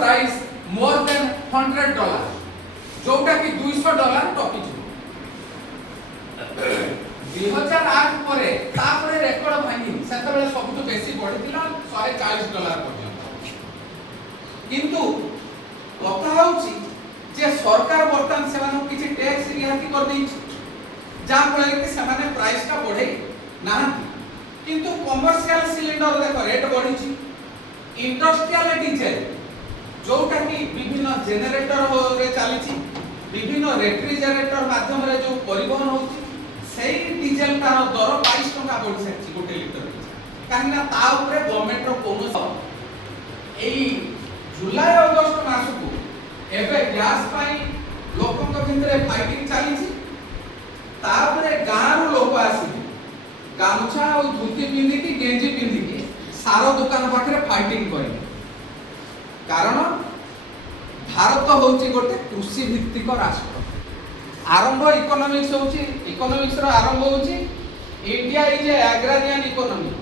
price more than $100 जोटा कि $200 टपी छ 2008 परे तापरे रेकॉर्ड भांगी सेतबेले सबटु बेसी बढ़िथिला $140 पर्यंत किंतु कथा होउची जे सरकार वर्तमान सेमानक किछि टैक्स रिहाती कर देछि जा फल कि सेमाने प्राइस का बढ़े ना किंतु कमर्शियल सिलिंडर देखो रेट बढ़ी छी इंडस्ट्रियल डीजल जोटा कि विभिन्न जेनरेटर रे चली छी विभिन्न रेफ्रिजरेटर माध्यम रे जो परिवहन होछि सेही डीजल तार दर 22 टका बढ़ी सछि गोटे लीटर काहे ना ता ऊपर गवर्नमेंट रो कोनो एई जुलाई अगस्त मास को एबे गैस पाई लोकन के भितरे फाइटिंग चली छी तापरे गाँव लोक आसी गामछा और धोती पिंधि की गेंजी पिंधि की सारो दुकान पाखरे फाइटिंग करे कारण भारत होउची गोटे कृषि भित्तिक राष्ट्र आरंभ इकोनॉमिक्स होउची इकोनॉमिक्स रो आरंभ होउची India is a agrarian economy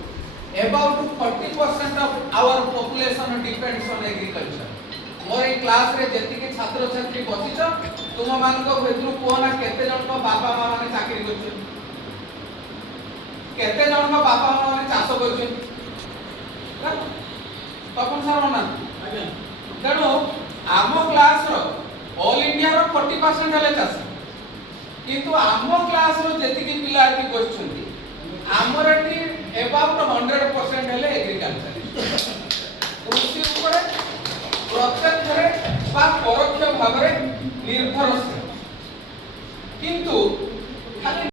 about 40% of our population depends on agriculture more a class रे जति के छात्र छात्री बसिछ तुम मान को भेतरु कोना केते जन को बापा मां माने चाकरी करछन केते जन को बापा मां माने चाष करछन तपन सर मना तेणु आम क्लास रो ऑल इंडिया रो 40% हेले चाष किंतु आम क्लास रो जति के पिला एति बसछन